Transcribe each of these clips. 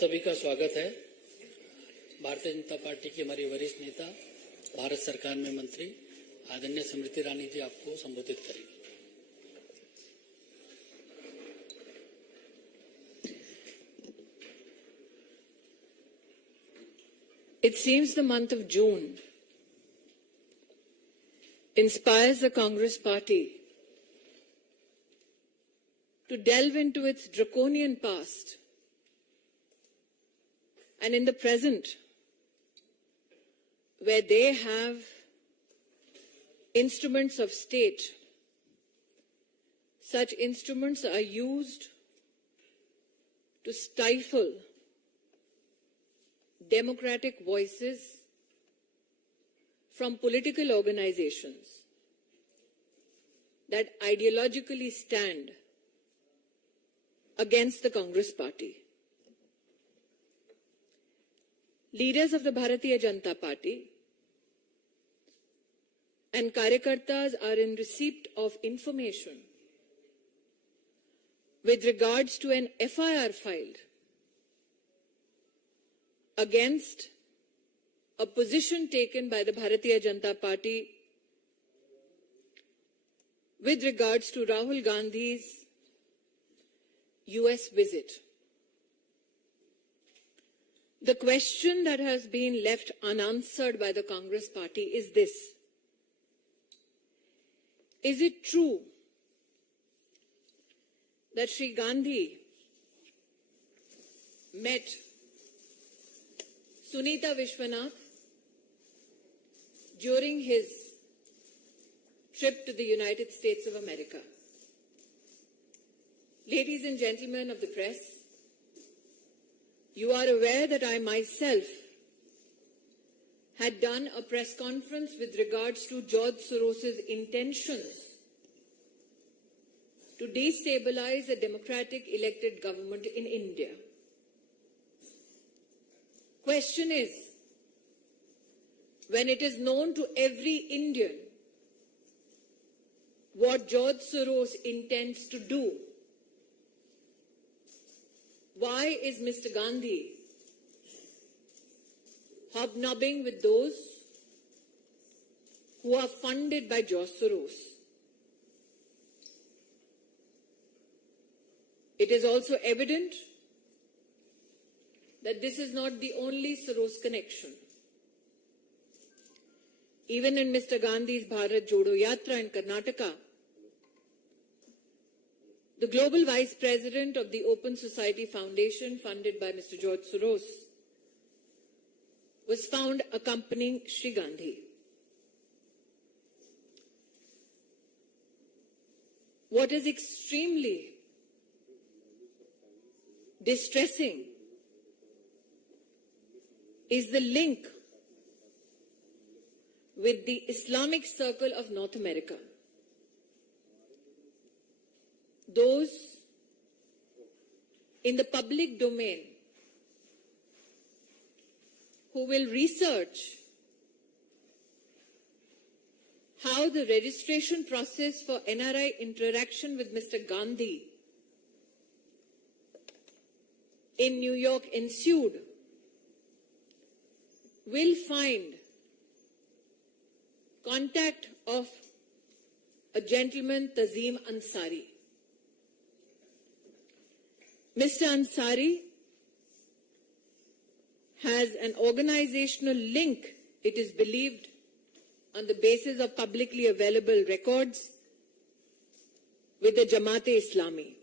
सभी का स्वागत है। भारतीय जनता पार्टी की हमारी वरिष्ठ नेता, भारत सरकार में मंत्री आदरणीय स्मृति ईरानी जी आपको संबोधित करेंगे। It seems the month of June inspires the Congress Party to delve into its draconian past and in the present, where they have instruments of state. Such instruments are used to stifle democratic voices from political organizations that ideologically stand against the Congress Party. Leaders of the Bharatiya Janata Party and Karyakartas are in receipt of information with regards to an FIR filed against a position taken by the Bharatiya Janata Party with regards to Rahul Gandhi's US visit. The question that has been left unanswered by the Congress Party is this: is it true that Sri Gandhi met Sunita Vishwanath during his trip to the United States of America? Ladies and gentlemen of the press, you are aware that I myself had done a press conference with regards to George Soros's intentions to destabilize a democratic elected government in India. Question is, when it is known to every Indian what George Soros intends to do, why is Mr. Gandhi hobnobbing with those who are funded by George Soros? It is also evident that this is not the only Soros connection. Even in Mr. Gandhi's Bharat Jodo Yatra in Karnataka, the global vice president of the Open Society Foundation, funded by Mr. George Soros, was found accompanying Sri Gandhi. What is extremely distressing is the link with the Islamic Circle of North America. Those in the public domain who will research how the registration process for NRI interaction with Mr. Gandhi in New York ensued will find contact of a gentleman, Tazim Ansari. Mr. Ansari has an organizational link, it is believed, on the basis of publicly available records with the Jamaat-e-Islami.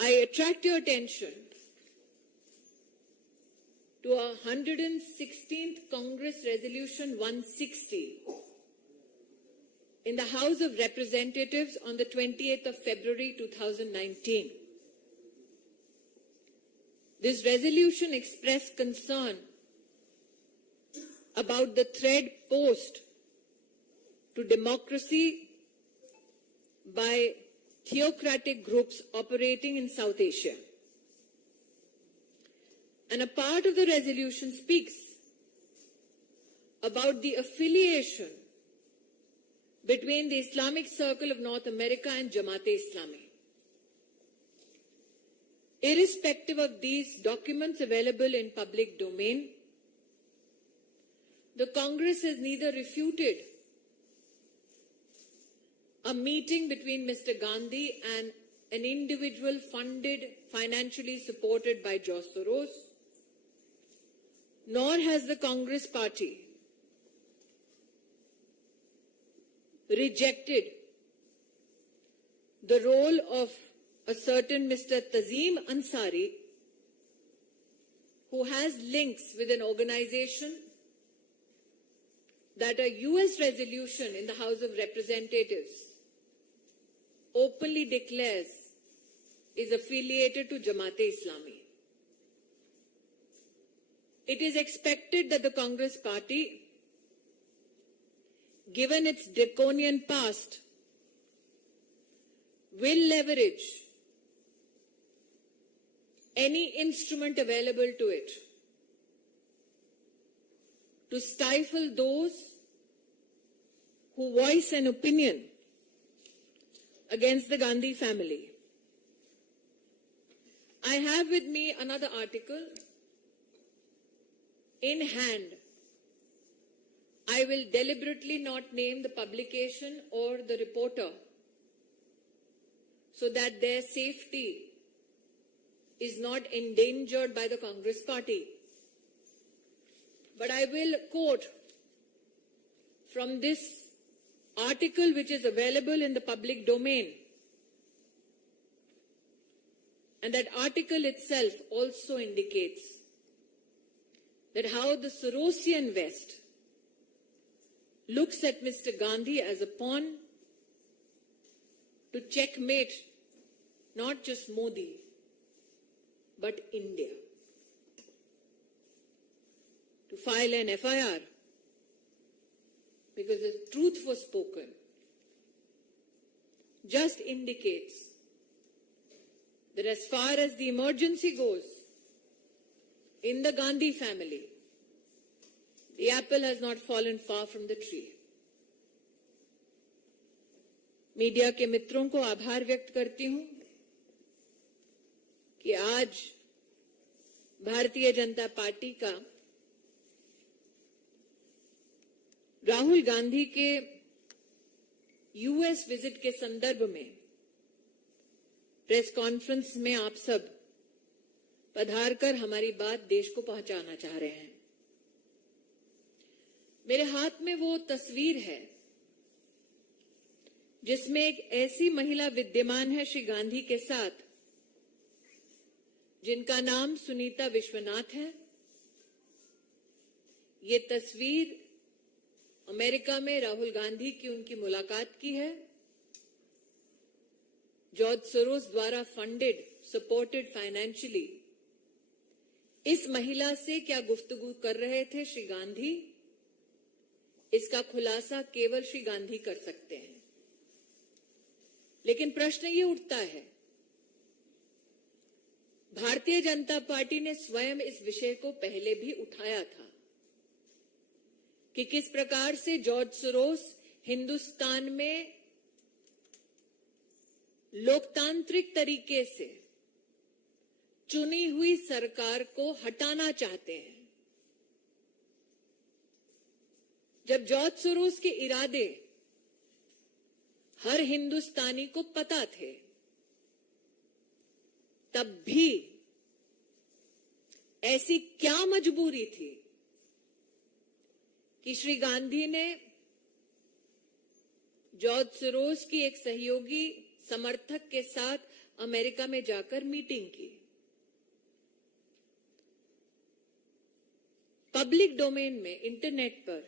I attract your attention to a 116th Congress Resolution 160 in the House of Representatives on the 28th of February 2019. This resolution expressed concern about the threat posed to democracy by theocratic groups operating in South Asia. And a part of the resolution speaks about the affiliation between the Islamic Circle of North America and Jamaat-e-Islami. Irrespective of these documents available in public domain, the Congress has neither refuted a meeting between Mr. Gandhi and an individual funded, financially supported by George Soros, nor has the Congress party rejected the role of a certain Mr. Tazim Ansari, who has links with an organization that a US resolution in the House of Representatives openly declares is affiliated to Jamaat-e-Islami. It is expected that the Congress party, given its draconian past, will leverage any instrument available to it to stifle those who voice an opinion against the Gandhi family. I have with me another article in hand. I will deliberately not name the publication or the reporter so that their safety is not endangered by the Congress party. But I will quote from this article which is available in the public domain. And that article itself also indicates that how the Sorosian West looks at Mr. Gandhi as a pawn to checkmate not just Modi, but India. To file an FIR because the truth was spoken just indicates that as far as the emergency goes in the Gandhi family, the apple has not fallen far from the tree. Media के मित्रों को आभार व्यक्त करती हूं कि आज Bharatiya Janata party का राहुल गांधी के यूएस विजिट के संदर्भ में प्रेस कॉन्फ्रेंस में आप सब पधारकर हमारी बात देश को पहुंचाना चाह रहे हैं। मेरे हाथ में वो तस्वीर है जिसमें एक ऐसी महिला विद्यमान है श्री गांधी के साथ जिनका नाम सुनीता विश्वनाथ है। ये तस्वीर अमेरिका में राहुल गांधी की उनकी मुलाकात की है। जॉर्ज सोरोस द्वारा फंडेड, सपोर्टेड फाइनेंशियली इस महिला से क्या गुफ्तगू कर रहे थे श्री गांधी, इसका खुलासा केवल श्री गांधी कर सकते हैं। लेकिन प्रश्न ये उठता है, भारतीय जनता पार्टी ने स्वयं इस विषय को पहले भी उठाया था कि किस प्रकार से जॉर्ज सोरोस हिंदुस्तान में लोकतांत्रिक तरीके से चुनी हुई सरकार को हटाना चाहते हैं। जब जॉर्ज सोरोस के इरादे हर हिंदुस्तानी को पता थे, तब भी ऐसी क्या मजबूरी थी कि श्री गांधी ने जॉर्ज सोरोस की एक सहयोगी समर्थक के साथ अमेरिका में जाकर मीटिंग की। पब्लिक डोमेन में, इंटरनेट पर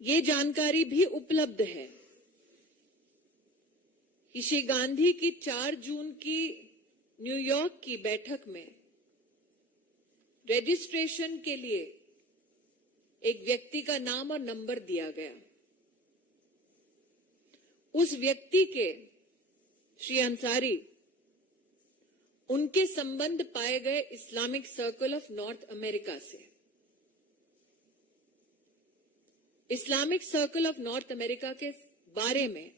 ये जानकारी भी उपलब्ध है कि श्री गांधी की 4 जून की न्यूयॉर्क की बैठक में रजिस्ट्रेशन के लिए एक व्यक्ति का नाम और नंबर दिया गया। उस व्यक्ति के, श्री अंसारी, उनके संबंध पाए गए Islamic circle of north America से। Islamic circle of north America के बारे में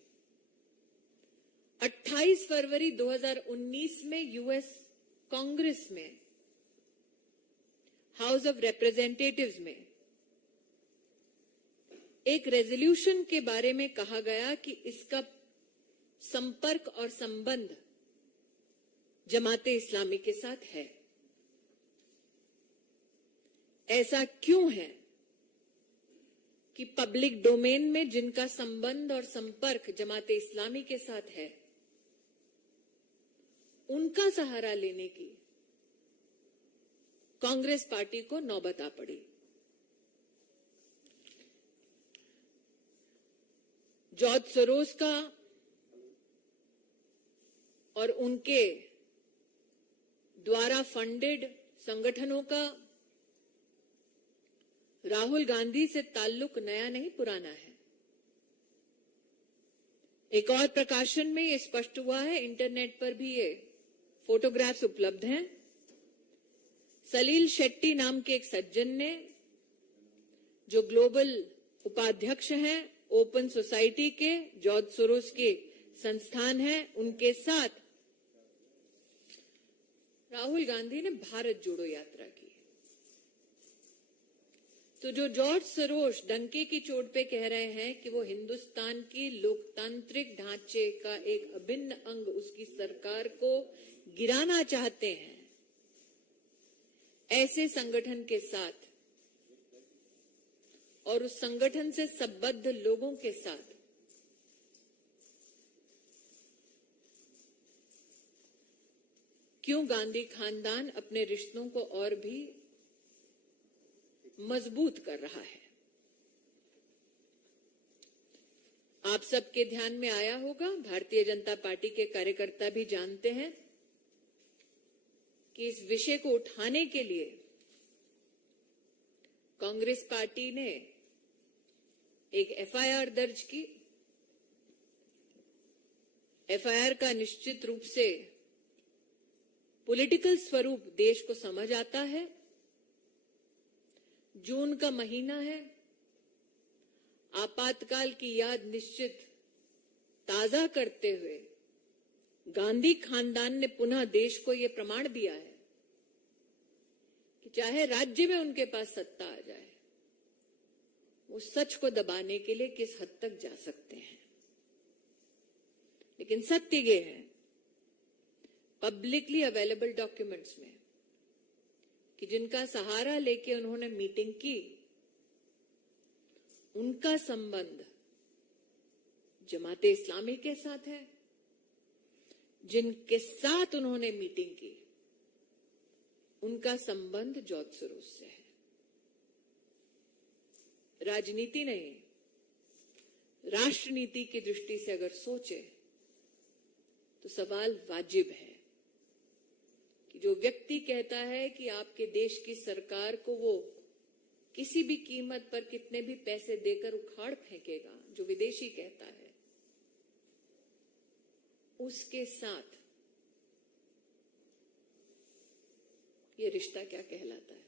28 फरवरी 2019 में यूएस कांग्रेस में, हाउस ऑफ रिप्रेजेंटेटिव्स में एक रेजोल्यूशन के बारे में कहा गया कि इसका संपर्क और संबंध जमाते इस्लामी के साथ है। ऐसा क्यों है कि पब्लिक डोमेन में जिनका संबंध और संपर्क जमाते इस्लामी के साथ है, उनका सहारा लेने की कांग्रेस पार्टी को नौबत आ पड़ी। जॉर्ज सोरोस का और उनके द्वारा फंडेड संगठनों का राहुल गांधी से ताल्लुक नया नहीं पुराना है। एक और प्रकाशन में यह स्पष्ट हुआ है, इंटरनेट पर भी ये फोटोग्राफ्स उपलब्ध हैं। सलील शेट्टी नाम के एक सज्जन ने, जो ग्लोबल उपाध्यक्ष हैं ओपन सोसाइटी के, जॉर्ज सोरोस के संस्थान है, उनके साथ राहुल गांधी ने भारत जोड़ो यात्रा की। तो जो जॉर्ज सोरोस डंके की चोट पे कह रहे हैं कि वो हिंदुस्तान की लोकतांत्रिक ढांचे का एक अभिन्न अंग, उसकी सरकार को गिराना चाहते हैं, ऐसे संगठन के साथ और उस संगठन से संबद्ध लोगों के साथ क्यों गांधी खानदान अपने रिश्तों को और भी मजबूत कर रहा है? आप सबके ध्यान में आया होगा, भारतीय जनता पार्टी के कार्यकर्ता भी जानते हैं कि इस विषय को उठाने के लिए कांग्रेस पार्टी ने एक एफआईआर दर्ज की। एफआईआर का निश्चित रूप से पॉलिटिकल स्वरूप देश को समझ आता है। जून का महीना है, आपातकाल की याद निश्चित ताजा करते हुए गांधी खानदान ने पुनः देश को यह प्रमाण दिया है कि चाहे राज्य में उनके पास सत्ता आ जाए, वो सच को दबाने के लिए किस हद तक जा सकते हैं। लेकिन सत्य ये है, पब्लिकली अवेलेबल डॉक्यूमेंट्स में, कि जिनका सहारा लेके उन्होंने मीटिंग की, उनका संबंध जमाते इस्लामी के साथ है। जिनके साथ उन्होंने मीटिंग की, उनका संबंध जॉर्ज सोरोस से है। राजनीति नहीं, राष्ट्रनीति की दृष्टि से अगर सोचे तो सवाल वाजिब है कि जो व्यक्ति कहता है कि आपके देश की सरकार को वो किसी भी कीमत पर कितने भी पैसे देकर उखाड़ फेंकेगा, जो विदेशी कहता है, उसके साथ ये रिश्ता क्या कहलाता है?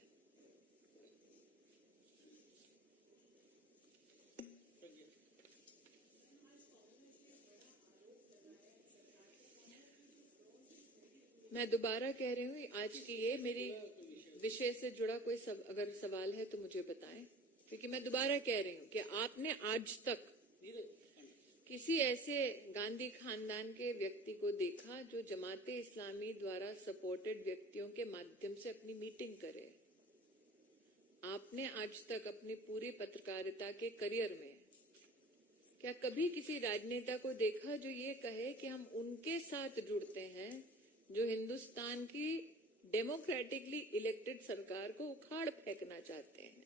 मैं दोबारा कह रही हूं, आज की ये मेरी विषय से जुड़ा कोई अगर सवाल है तो मुझे बताएं, क्योंकि मैं दोबारा कह रही हूं कि आपने आज तक किसी ऐसे गांधी खानदान के व्यक्ति को देखा जो जमाते इस्लामी द्वारा सपोर्टेड व्यक्तियों के माध्यम से अपनी मीटिंग करे? आपने आज तक अपनी पूरी पत्रकारिता के करियर में क्या कभी किसी राजनेता को देखा जो ये कहे कि हम उनके साथ जुड़ते हैं जो हिंदुस्तान की डेमोक्रेटिकली इलेक्टेड सरकार को उखाड़ फेंकना चाहते हैं?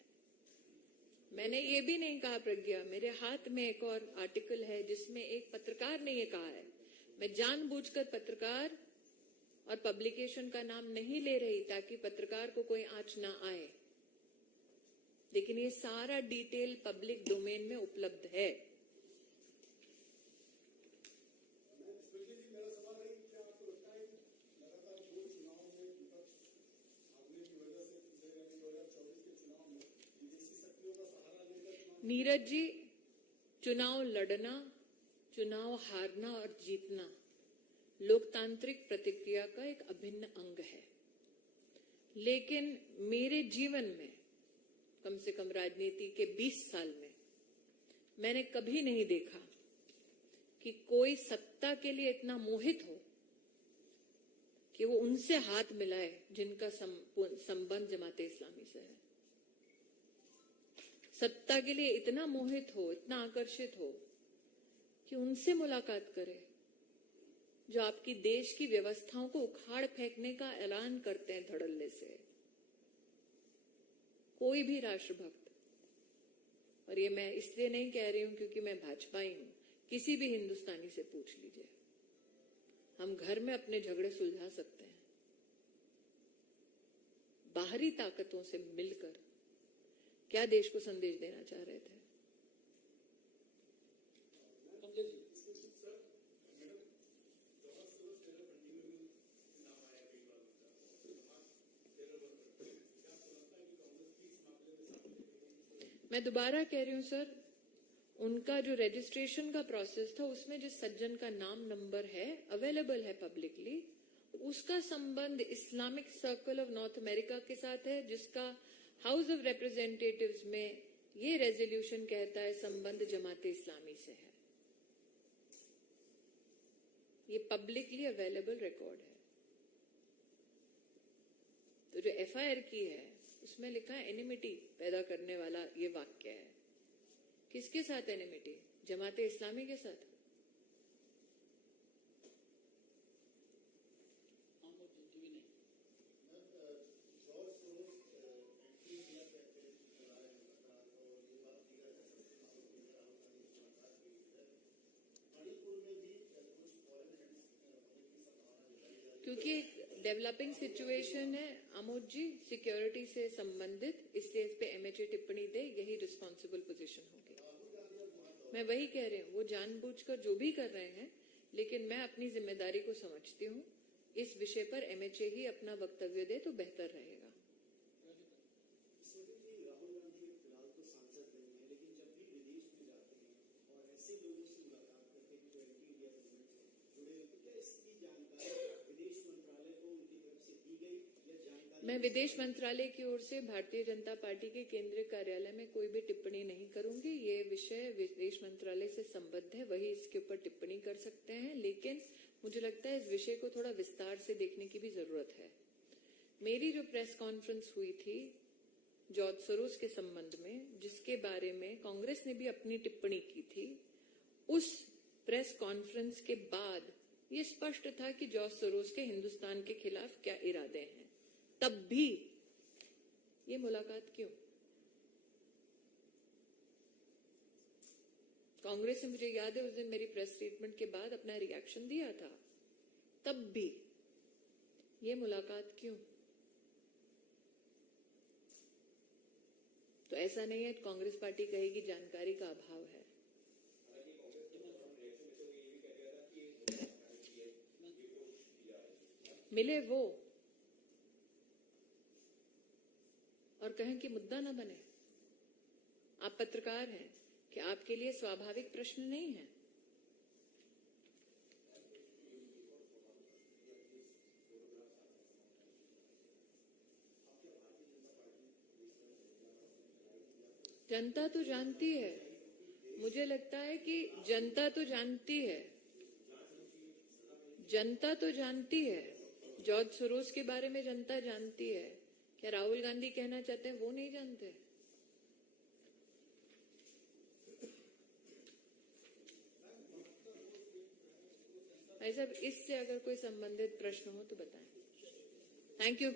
मैंने ये भी नहीं कहा प्रज्ञा, मेरे हाथ में एक और आर्टिकल है जिसमें एक पत्रकार ने ये कहा है। मैं जानबूझकर पत्रकार और पब्लिकेशन का नाम नहीं ले रही ताकि पत्रकार को कोई आंच ना आए, लेकिन ये सारा डिटेल पब्लिक डोमेन में उपलब्ध है। नीरज जी, चुनाव लड़ना, चुनाव हारना और जीतना लोकतांत्रिक प्रतिक्रिया का एक अभिन्न अंग है। लेकिन मेरे जीवन में, कम से कम राजनीति के 20 साल में, मैंने कभी नहीं देखा कि कोई सत्ता के लिए इतना मोहित हो कि वो उनसे हाथ मिलाए जिनका संबंध जमाते इस्लामी से है। सत्ता के लिए इतना मोहित हो, इतना आकर्षित हो कि उनसे मुलाकात करे जो आपकी देश की व्यवस्थाओं को उखाड़ फेंकने का ऐलान करते हैं धड़ल्ले से। कोई भी राष्ट्रभक्त, और ये मैं इसलिए नहीं कह रही हूं क्योंकि मैं भाजपाई हूं, किसी भी हिंदुस्तानी से पूछ लीजिए, हम घर में अपने झगड़े सुलझा सकते हैं। बाहरी ताकतों से मिलकर क्या देश को संदेश देना चाह रहे थे? मैं दोबारा कह रही हूं सर, उनका जो रजिस्ट्रेशन का प्रोसेस था उसमें जिस सज्जन का नाम नंबर है अवेलेबल है पब्लिकली, उसका संबंध Islamic circle of north America के साथ है, जिसका हाउस ऑफ रिप्रेजेंटेटिव्स में ये रेजोल्यूशन कहता है संबंध जमाते इस्लामी से है। ये पब्लिकली अवेलेबल रिकॉर्ड है। तो जो एफआईआर की है उसमें लिखा है एनिमिटी पैदा करने वाला ये वाक्य है। किसके साथ एनिमिटी? जमाते इस्लामी के साथ। क्योंकि एक डेवलपिंग सिचुएशन है आमोद जी, सिक्योरिटी से संबंधित, इसलिए इस पे एमएचए टिप्पणी दे, यही रिस्पॉन्सिबल पोजीशन होगी। मैं वही कह रही हूँ, वो जानबूझकर जो भी कर रहे हैं, लेकिन मैं अपनी जिम्मेदारी को समझती हूँ। इस विषय पर एमएचए ही अपना वक्तव्य दे तो बेहतर रहेगा। मैं विदेश मंत्रालय की ओर से भारतीय जनता पार्टी के केंद्रीय कार्यालय में कोई भी टिप्पणी नहीं करूंगी। ये विषय विदेश मंत्रालय से संबद्ध है, वही इसके ऊपर टिप्पणी कर सकते हैं। लेकिन मुझे लगता है इस विषय को थोड़ा विस्तार से देखने की भी जरूरत है। मेरी जो प्रेस कॉन्फ्रेंस हुई थी जॉर्ज सोरोस के संबंध में, जिसके बारे में कांग्रेस ने भी अपनी टिप्पणी की थी, उस प्रेस कॉन्फ्रेंस के बाद ये स्पष्ट था कि जॉर्ज सोरोस के हिंदुस्तान के खिलाफ क्या इरादे हैं। तब भी ये मुलाकात क्यों? कांग्रेस ने, मुझे याद है, उस दिन मेरी प्रेस स्टेटमेंट के बाद अपना रिएक्शन दिया था। तब भी ये मुलाकात क्यों? तो ऐसा नहीं है कांग्रेस पार्टी कहेगी जानकारी का अभाव है। मिले वो और कहें कि मुद्दा ना बने। आप पत्रकार हैं, कि आपके लिए स्वाभाविक प्रश्न नहीं है? जनता तो जानती है, मुझे लगता है कि जनता तो जानती है, जनता तो जानती है। जॉर्ज सोरोस के बारे में जनता जानती है। क्या राहुल गांधी कहना चाहते हैं वो नहीं जानते? भाई साहब, इससे अगर कोई संबंधित प्रश्न हो तो बताएं। Thank you.